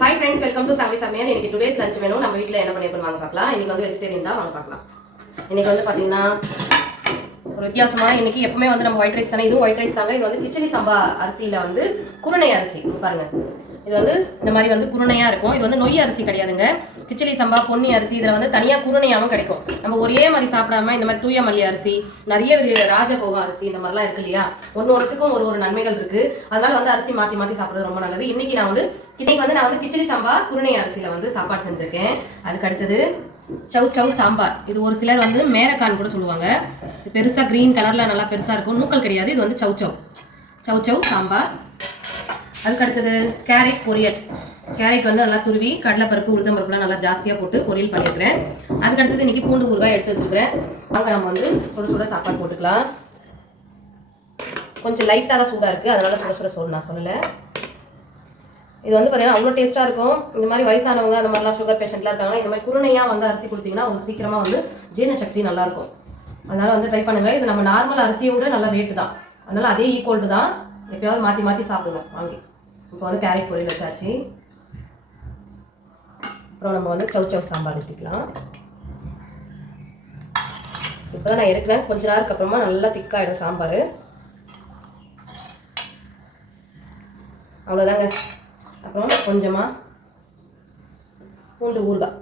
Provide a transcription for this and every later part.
Hi friends, welcome to Savi Samiyan. இன்னைக்கு today's lunch menu நம்ம வீட்ல என்ன பண்ணிருக்கோம் வாங்க பார்க்கலாம். இன்னைக்கு வந்து வெஜிடேரியன் தான் வாங்க பார்க்கலாம். இன்னைக்கு வந்து பாத்தீங்கன்னா ஒரு வித்தியாசமா இன்னைக்கு எப்பவுமே வந்து நம்ம ஒயிட் ரைஸ் தானே, இது ஒயிட் ரைஸ் தாங்க. இது வந்து கிச்சடி சம்பா அரிசியில வந்து குருணை அரிசி பாருங்க. இது வந்து இந்த மாதிரி வந்து குருணையா இருக்கும். இது வந்து நொய் அரிசி கிடையாதுங்க. கிச்சடி சம்பா பொன்னி அரிசி இதில் வந்து தனியாக குருணையாகவும் கிடைக்கும். நம்ம ஒரே மாதிரி சாப்பிடாம இந்த மாதிரி தூய மல்லி அரிசி, நிறைய ராஜபோகம் அரிசி இந்த மாதிரிலாம் இருக்கு இல்லையா, ஒன்றுக்கும் ஒரு நன்மைகள் இருக்கு. அதனால வந்து அரிசி மாற்றி மாற்றி சாப்பிட்றது ரொம்ப நல்லது. இன்னைக்கு நான் வந்து கிச்சடி சம்பா குருணை அரிசியில வந்து சாப்பாடு செஞ்சிருக்கேன். அதுக்கு அடுத்தது சவ் சவ் சாம்பார். இது ஒரு சிலர் வந்து மேரக்கான் கூட சொல்லுவாங்க. பெருசா கிரீன் கலர்ல நல்லா பெருசா இருக்கும், நூக்கல் கிடையாது. இது வந்து சவ் சவ் சாம்பார். அதுக்கு அடுத்தது கேரட் பொரியல். கேரட் வந்து நல்லா துருவி கடலைப்பருப்பு உளுத்தம் பருப்புலாம் நல்லா ஜாஸ்தியாக போட்டு பொரியல் பண்ணியிருக்கிறேன். அதுக்கு அடுத்தது இன்னைக்கு பூண்டு ஊறுகாய் எடுத்து வச்சுருக்கிறேன். அங்கே நம்ம வந்து சுட சுட சாப்பாடு போட்டுக்கலாம். கொஞ்சம் லைட்டாக தான் சூடாக இருக்குது, அதனால சுட சுட நான் சொல்லலை. இது வந்து பார்த்தீங்கன்னா அவ்வளோ டேஸ்ட்டாக இருக்கும். இந்த மாதிரி வயசானவங்க அந்த மாதிரிலாம் சுகர் பேஷண்ட்லாம் இருக்காங்கன்னா இந்த மாதிரி குருணையாக வந்து அரிசி கொடுத்தீங்கன்னா உங்களுக்கு சீக்கிரமாக வந்து ஜீரண சக்தி நல்லாயிருக்கும். அதனால் வந்து ட்ரை பண்ணுங்கள். இது நம்ம நார்மல் அரிசியை விட நல்ல ரேட்டு தான், அதனால் அதே ஈக்குவல் தான். எப்பயாவது மாற்றி மாற்றி சாப்பிடுங்க வாங்கி. இப்போ வந்து கேரட் பொரியல் வச்சாச்சு. அப்புறம் நம்ம வந்து சவ் சவ் சாம்பார் ஊற்றிக்கலாம். இப்போ தான் நான் எடுக்கிறேன், கொஞ்ச நேரத்துக்கு அப்புறமா நல்லா திக்காகிடும் சாம்பார். அவ்வளோதாங்க. அப்புறம் கொஞ்சமாக பூண்டு ஊறுகாய்.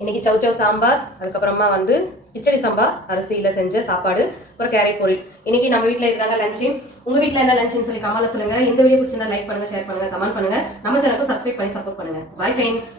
இன்னைக்கு சவ் சவ் சாம்பார், அதுக்கப்புறமா வந்து கிச்சடி சம்பா அரிசியில் செஞ்ச சாப்பாடு, அப்புறம் கேரட் பொரியல். இன்னைக்கு நம்ம வீட்டில் இருக்காங்க லஞ்சு. உங்கள் வீட்டில் என்ன லஞ்சுன்னு சொல்லி கமெண்ட்ல சொல்லுங்கள். இந்த வீடியோ பிடிச்சிருந்தா லைக் பண்ணுங்கள், ஷேர் பண்ணுங்கள், கமெண்ட் பண்ணுங்கள். நம்ம சேனலுக்கு சப்ஸ்கிரைப் பண்ணி சப்போர்ட் பண்ணுங்கள். Bye friends.